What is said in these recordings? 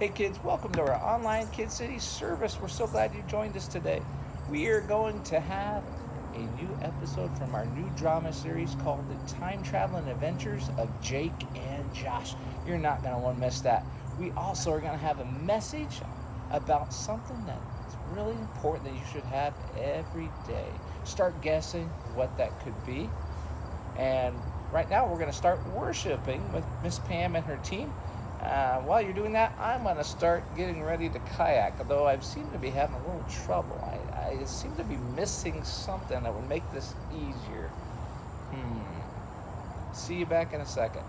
Hey kids, welcome to our online Kid City service. We're so glad you joined us today. We are going to have a new episode from our new drama series called The Time Traveling Adventures of Jake and Josh. You're not going to want to miss that. We also are going to have a message about something that's really important that you should have every day. Start guessing what that could be. And right now we're going to start worshiping with Miss Pam and her team. While you're doing that, I'm going to start getting ready to kayak, although I seem to be having a little trouble. I seem to be missing something that would make this easier. See you back in a second.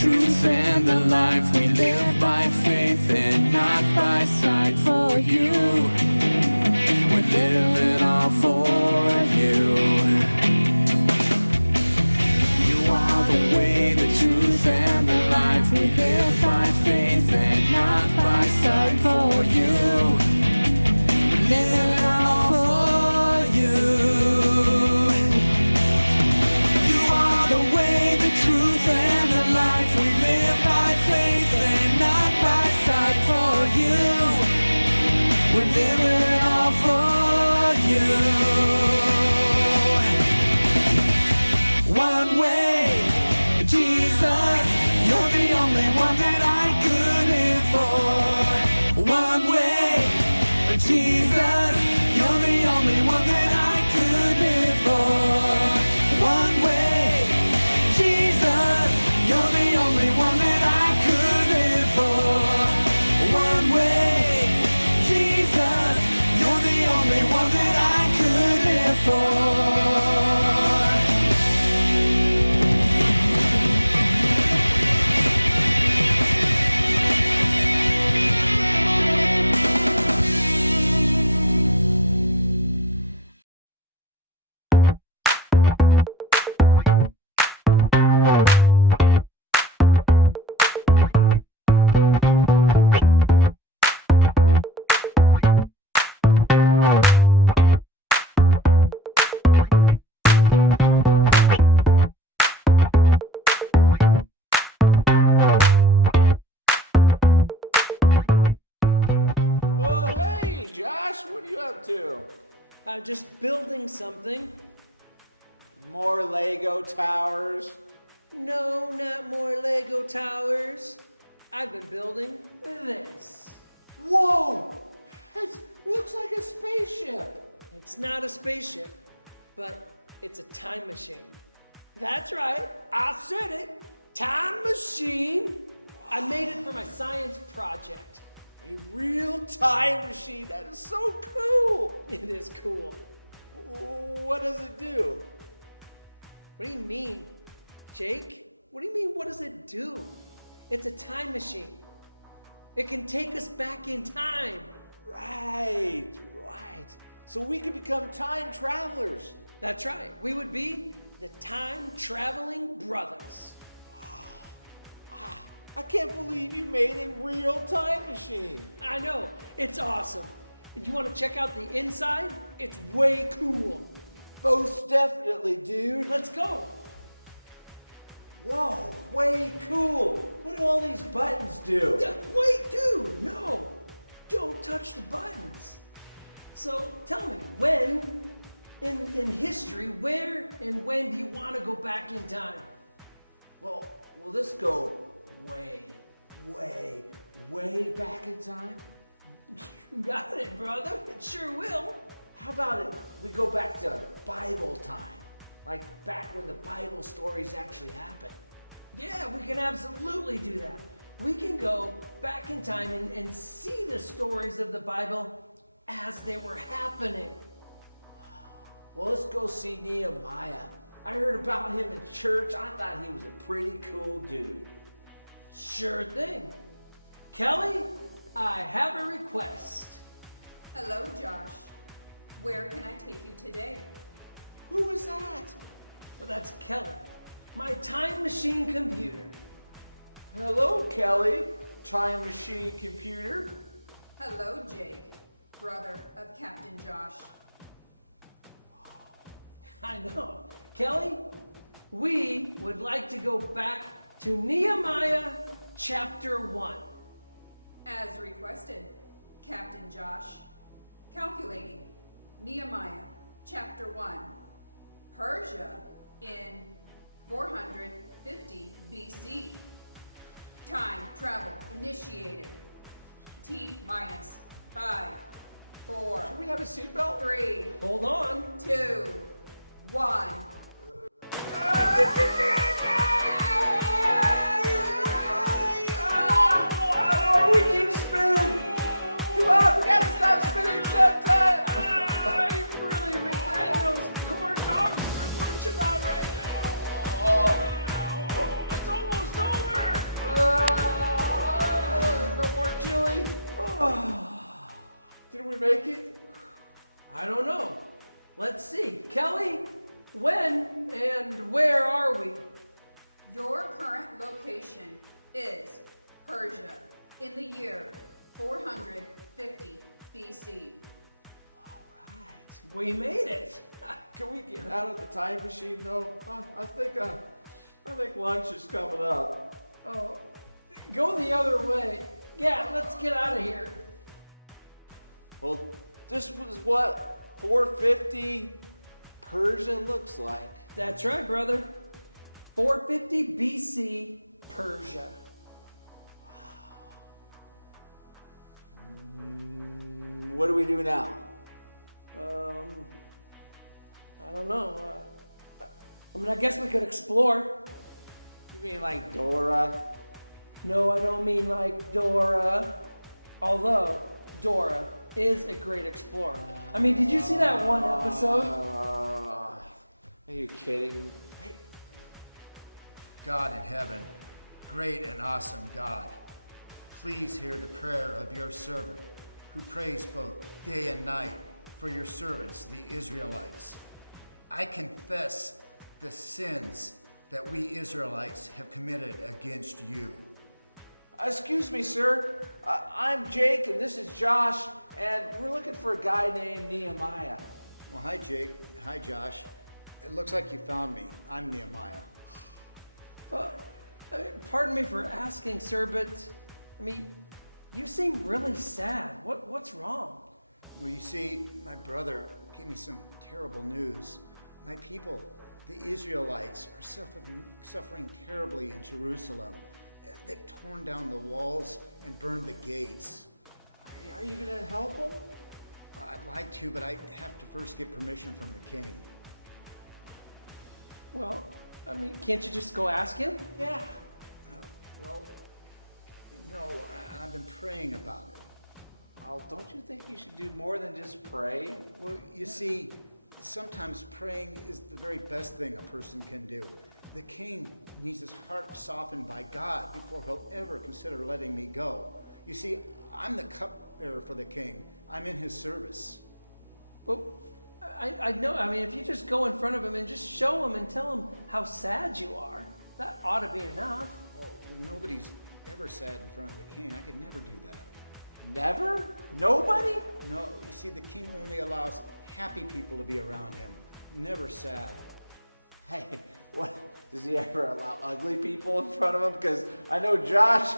Truth and the life we live by faith and not by sight. For you, we're living all for you. You are the way, the truth and the life we live by faith and not by sight. For you, we're living all for you. You are the way, the truth and the life. We live by faith and not by sight. For you, we're living all for you. One way, Jesus, you're the only one that I could live for. One way, Jesus, you're the only one that I could live for. One way, Jesus, you're the only one that I could live for. One way, Jesus, you're the only one that I could live for. What are you up to? Just building something. More Lego towers. No, not more Lego towers. I've been building this. Whoa! It looks like a spaceship. It's not a spaceship, but it's a time machine. That's right, I said it. Time machine. I made it for my science project. A real time machine. That is so cool. It is cool. What does it do? What do you mean, Jake? What do you mean, what does it do? It's a time machine. It can take us back in time. Right. So we could become time travelers. That's right. We would be the time-traveling brothers. I can't believe you made a real time machine. I know. It's awesome. You want to check out the inside? It's way cool. Most definitely, dude. Let's go. Whoa, way cool. What do all these buttons do? Wait, dude. No. Don't touch the buttons. So tell me, when in history, where and when do you want to go back in time? Well, will this go way back in time? You got it, brother. It sure will. How about it? We go back to Bible time, like back when the Bible stories actually happened. Yeah, we can absolutely do that. We can go back in time and see the stories of the Bible as they were happening. Well, let's go see Nehemiah. I heard about him in church. I thought he was a pretty cool dude. Sure thing. Kelly, I have a request. Hello, Josh. Where can I take you today? Who was that? Well, that's Kelly, my time machine computer. Hello, Kelly. Time machine computer. Hello, Jake, brother of Captain Josh. I know. Kelly, we would like to go back to Nehemiah Chapter 1. As requested, Captain Josh. Calculating. Nehemiah Chapter 1. Persia in 450 BC. Time travel initiated. T minus 5, 4, Should we have a seatbelt? 3, Hold on. 2, 1. We keep spinning. Come on, we gotta stop spinning sometime. I really regret those corn dogs for lunch about right now. Oh, It's almost over. no more chili. Did we make it? I don't know. Let's see. Kelly, when and where are we? Your current location is Persia in the year 450 BC. We made it. Can we get out of the time machine though? I think lunch is coming up. Oh, go the other way. Yeah, let's get out of here. Well, this was what 450 Persia looks like. That's right, brother. 450 BC, Persia. What do we do now? I don't know. I guess we could explore. You mean like Dora? No, I don't mean like Dora. Although Dora is a great explorer. I mean, did you see that one episode? Are you kidding? God in heaven, great and awesome God, please hear the prayer of your servant, who prays both day and night for your servants, the Israelites. I confess the sins that we Israelites have committed against you. Excuse me, sir. I'm Jake, and this is Josh, and we're looking for a guy named Nehemiah. Well, hi, Jake. Hi, Josh. It looks like you found me. I'm Nehemiah. Pardon me for asking, sir, but I mean, you seem really sad. What's wrong? Well, you see, my brother gave me some terrible news. My people, The Israelites are suffering terribly in Jerusalem. They've torn down the walls and burned the gates. Are you going to help them? I'd like to, but I have to first get permission from the king. Well, I mean, can't you just go ask him? Yeah. Well, no, and I've been praying about it. Oh, don't you think you should do more than just pray? Well, you see, sometimes praying is the very best thing a person can do. The king needs his heart softened by God before he'll ever consider letting me go. You see, I'm the cupbearer for the king. I'm in his service. Well, I know. I mean, if you just go in front of him and just show him and tell him how sad you are, that ought to be enough. Well, nobody's ever sad in front of the king. I could never do that. Never? Nobody? No, you see, the king only allows happy people to be around him, never sad. Hey, what? Does he ever allow ugly people in front of him? Because I know Josh,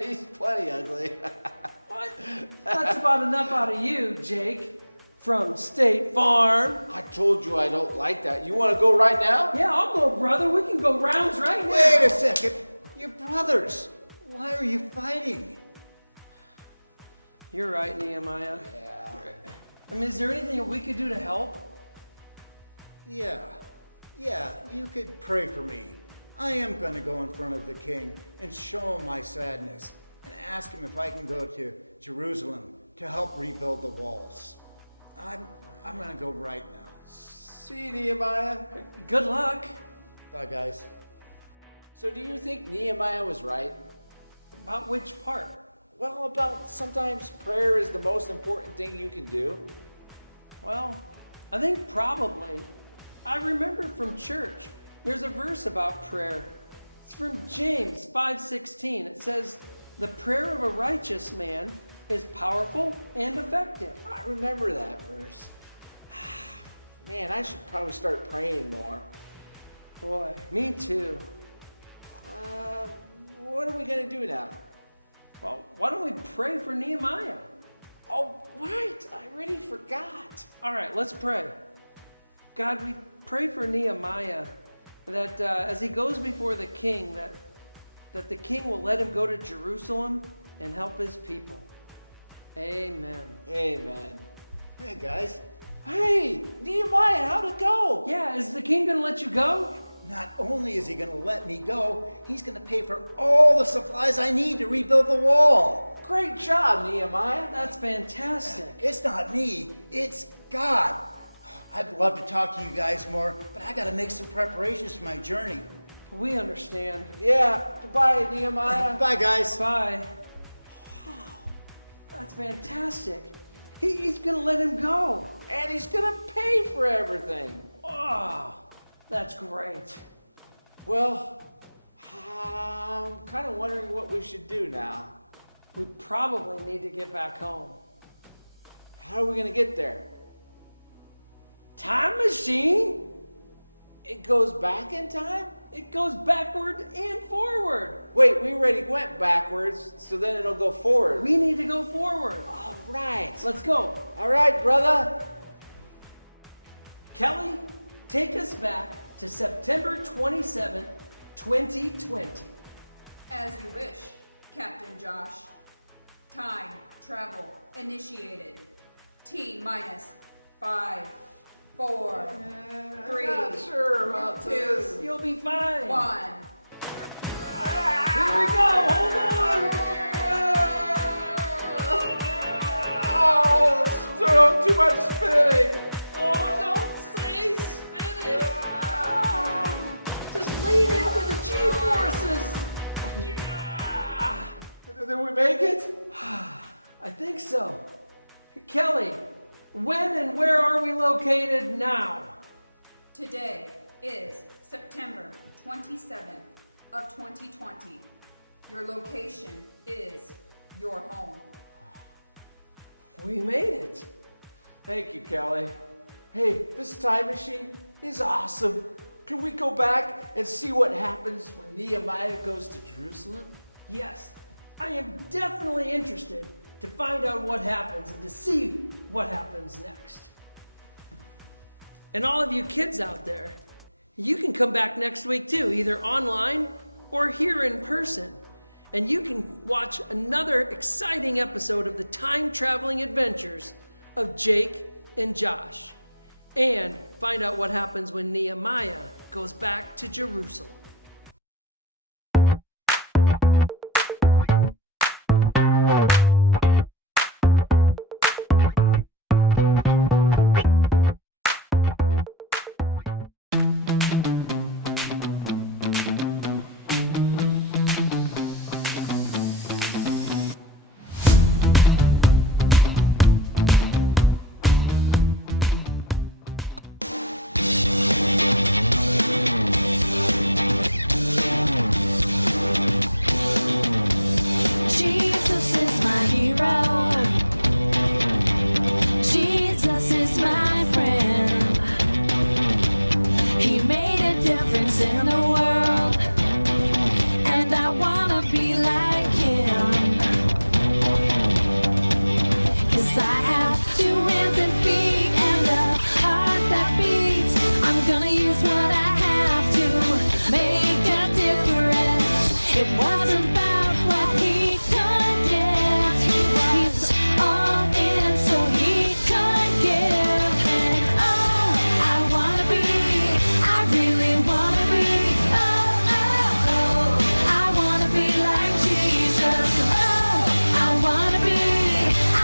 he's plenty ugly. What? That's about enough out of you, Jake, from State Farm. I told you I don't like that. You want to go right now? Yeah, I'll go, brother. We can go rounds right now. Wait a second. You're brothers. Why are you fighting? You're right, Nehemiah. Yeah. I mean, is there anything that we could do to help? Yeah, you could pray for me. I am going to go in front of the king and show him my sadness and ask him if I can go to Jerusalem to help rebuild the walls. I'm going to go right now. See you, Nehemiah. Good luck. Bye, guys. So do you think Nehemiah was right? About which part? Well, about sometimes prayer is the most important thing you can do. Well, I think probably. I remember from church, there's a verse about prayer. It's from James 5:16. It says, "The prayer of a righteous man is powerful and effective." I remember that verse. Man, I should probably start praying more. Boy, me too. What are we going to do now? Well, why don't we pray for Nehemiah? Oh, right. I already forgot. All right, let's pray. God, we pray for Nehemiah that as he goes before the king, that the king will let him go to Jerusalem and help his people. Amen. Amen. Hey, guys. Hey, Nehemiah, how'd it go? Yeah, is the king going to let you go? Not only is he going to let me go, he's going to pay for all the supplies I need to rebuild the wall. Great job, Nehemiah. That's fantastic. It's not me, it's God. I'd love to talk to you guys more, but I got to make some preparations for my journey. We understand. Yeah, goodbye, Nehemiah. Bye, guys. Bye. Wow, that's fantastic. He's going to let him go. And he's going to pay for everything. Oh, that's great. Well, I'm kind of wondering what we should do now. We probably need to get back home. How are we going to get there? Time machine? It goes back in time? It goes backward and forward. Wait, we already went backwards, so then it'll go forward. We need to go forward. All right. Let's go. All right, brother. Kelly, take us back to September 27th, 2020. As you wish, Captain Josh. Time travel initiated. T minus 5, 4, 3, Not sure about 2, this. You'll be fine. 1. Here we go. Hold on. Oh, it's doing too much spinning. Oh, don't say spinning. Just lean into the G-forces. Did we make it? I think so. Kelly, when and where are we located now? Today is September 27th of 2020. Your location is your home. We made it. Thank you, Kelly. Hey, this time machine is awesome. Can we go back and see what happens when Nehemiah goes to Jerusalem? Yes, I am definitely interested to find out what happens and to see what happens next. And all of you kids out there, You can come back next week too, either online or here in person. And you can watch another exciting episode of the time-traveling adventures of Jake and Josh. And find out what happens when Nehemiah goes back to Jerusalem. Jesus is my hero. Jesus is my friend. He made a difference in the world, and I wanna be like him. 'Cause I have 2 hands and feet and a heart that beats. I'm gonna use what I have to make a difference. It wasn't about what he could get. He's all in so he could give. And oh, I wanna be, I really wanna be, oh, oh, oh, I wanna be like Jesus. Oh, I wanna be,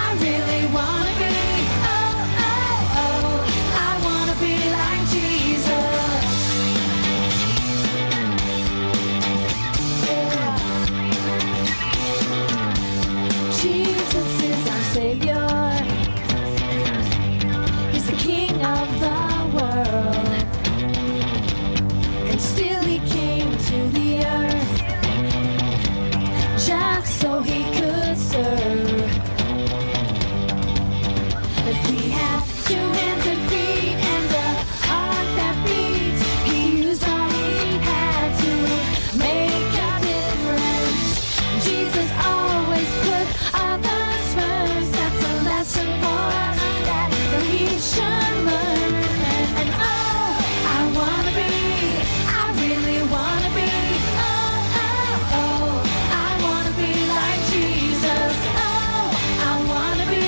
I really wanna be, oh, oh, oh, I wanna be like Jesus. Yeah. Jesus is our Savior. He's the King of the world. And still he came to the earth just so he could serve. If he had 2 hands and feet and a heart that beats, he used all he had to make a difference. Jesus always put others first. That's a lesson for us that we should learn. And oh, I wanna be, I really wanna be, oh, oh, oh, I wanna be like Jesus. Oh, I wanna be,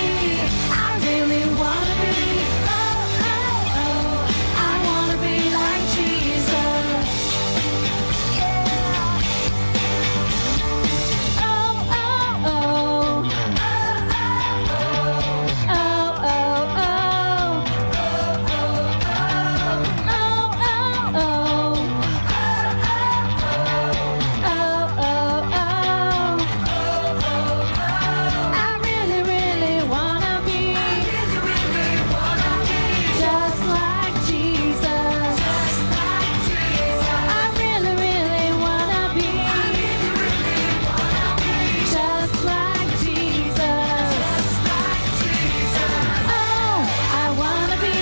I really wanna be, oh, oh, oh, I wanna be like Jesus. Yeah. Oh, oh, oh. Oh, oh, oh. Oh, oh, oh. Oh, oh, oh. I really, really wanna be just like Jesus. I really, really wanna be just like Jesus. Oh, I wanna be,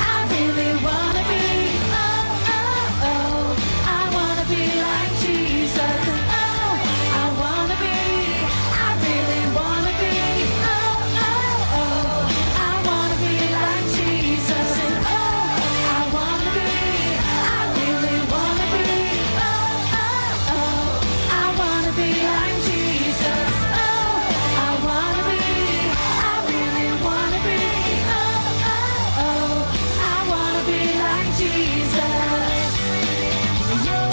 I really wanna be, oh, oh, oh, I wanna be like Jesus. Oh, I wanna be, I really wanna be, oh, oh, oh, I wanna be like Jesus. Oh, I wanna be, I really wanna be, oh, oh, oh, I wanna be like Jesus. Oh, I wanna be, I really wanna be, oh, oh, oh, I wanna be like Jesus. Yeah.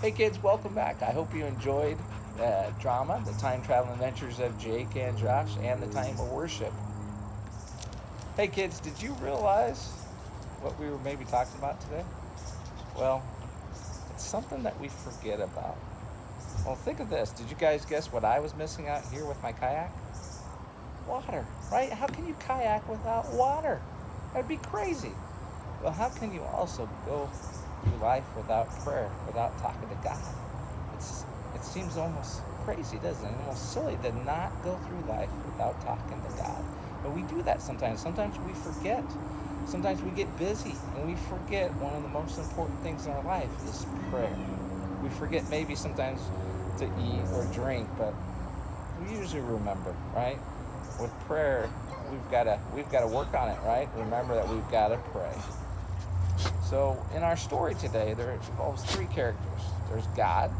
Hey kids, welcome back. I hope you enjoyed the drama, the time traveling adventures of Jake and Josh, and the time of worship. Hey kids, did you realize what we were maybe talking about today? Well, it's something that we forget about. Well, think of this. Did you guys guess what I was missing out here with my kayak? Water, right? How can you kayak without water? That'd be crazy. Well, how can you also go through life without prayer, without talking to God? It seems almost crazy, doesn't it? Almost silly to not go through life without talking to God. But we do that sometimes. Sometimes we forget. Sometimes we get busy and we forget one of the most important things in our life is prayer. We forget maybe sometimes to eat or drink, but we usually remember, right? With prayer, we've got to work on it, right? Remember that we've got to pray. So in our story today, there involves three characters. There's God,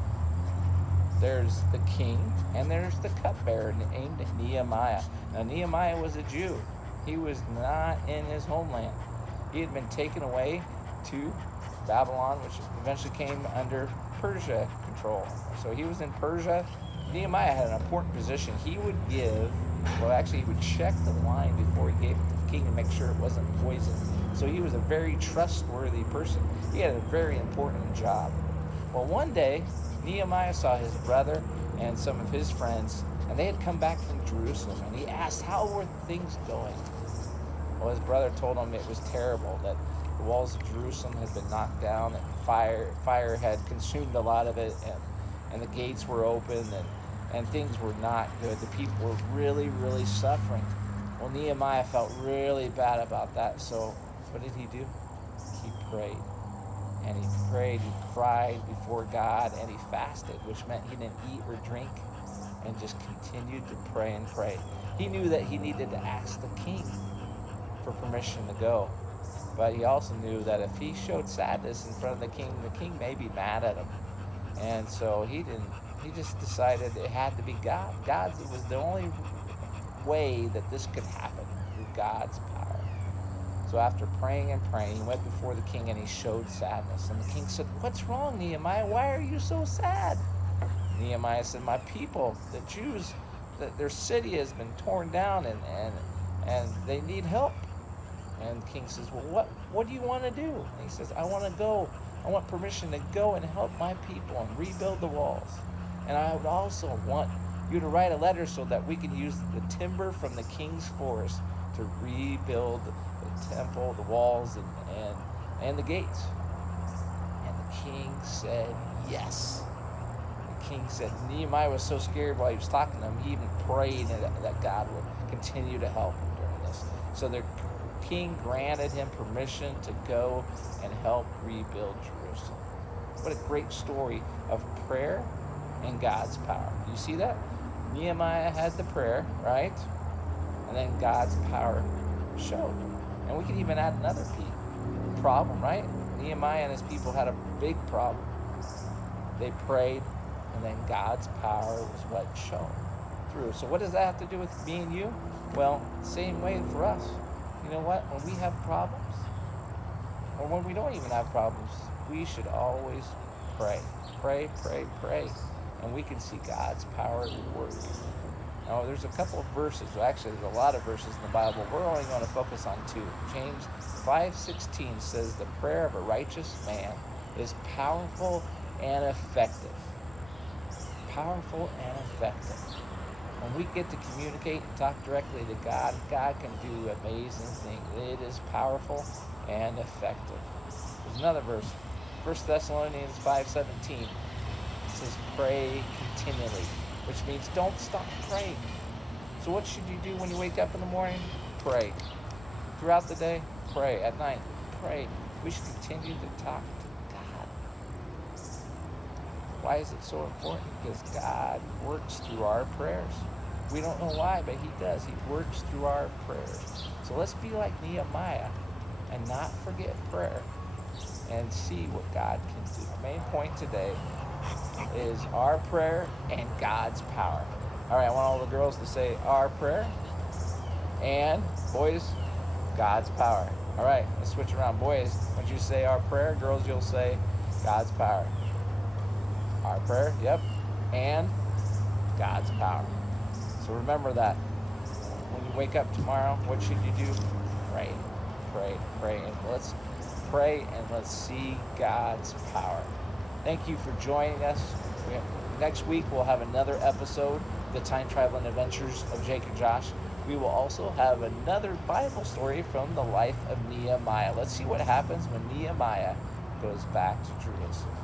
there's the king, and there's the cupbearer named Nehemiah. Now Nehemiah was a Jew. He was not in his homeland. He had been taken away to Babylon, which eventually came under Persia control. So he was in Persia. Nehemiah had an important position. He would he would check the wine before he gave it to the king to make sure it wasn't poisoned. So he was a very trustworthy person. He had a very important job. Well, one day, Nehemiah saw his brother and some of his friends, and they had come back from Jerusalem, and he asked, how were things going? Well, his brother told him it was terrible, that the walls of Jerusalem had been knocked down, and fire had consumed a lot of it, and the gates were open, and things were not good. The people were really, really suffering. Well, Nehemiah felt really bad about that, so what did he do? He prayed. And he prayed, he cried before God, and he fasted, which meant he didn't eat or drink, and just continued to pray and pray. He knew that he needed to ask the king for permission to go. But he also knew that if he showed sadness in front of the king may be mad at him. And so he just decided it had to be God. It was the only way that this could happen, through God's power. So after praying and praying, he went before the king and he showed sadness. And the king said, what's wrong, Nehemiah? Why are you so sad? Nehemiah said, my people, the Jews, their city has been torn down and they need help. And the king says, well, what do you want to do? And he says, I want permission to go and help my people and rebuild the walls. And I would also want you to write a letter so that we can use the timber from the king's forest to rebuild the temple, the walls, and the gates. And the king said yes. The king said, Nehemiah was so scared while he was talking to him, he even prayed that God would continue to help him during this. So the king granted him permission to go and help rebuild Jerusalem. What a great story of prayer and God's power. Do you see that? Nehemiah had the prayer, right? And then God's power showed. And we can even add another problem, right? Nehemiah and his people had a big problem. They prayed, and then God's power was what shone through. So what does that have to do with me and you? Well, same way for us. You know what? When we have problems, or when we don't even have problems, we should always pray. Pray, pray, pray. And we can see God's power at work. Now, there's a couple of verses. Actually, there's a lot of verses in the Bible. We're only going to focus on two. James 5:16 says, the prayer of a righteous man is powerful and effective. Powerful and effective. When we get to communicate and talk directly to God, God can do amazing things. It is powerful and effective. There's another verse, 1 Thessalonians 5:17. It says, pray continually, which means don't stop praying. So what should you do when you wake up in the morning? Pray. Throughout the day, pray. At night, pray. We should continue to talk to God. Why is it so important? Because God works through our prayers. We don't know why, but he does. He works through our prayers. So let's be like Nehemiah and not forget prayer and see what God can do. The main point today is our prayer and God's power. All right, I want all the girls to say our prayer, and boys, God's power. All right, let's switch around. Boys, when you say our prayer, girls, you'll say God's power. Our prayer, yep, and God's power. So remember that. When you wake up tomorrow, what should you do? Pray, pray, pray, and let's pray and let's see God's power. Thank you for joining us. Next week, we'll have another episode, The Time Traveling Adventures of Jake and Josh. We will also have another Bible story from the life of Nehemiah. Let's see what happens when Nehemiah goes back to Jerusalem.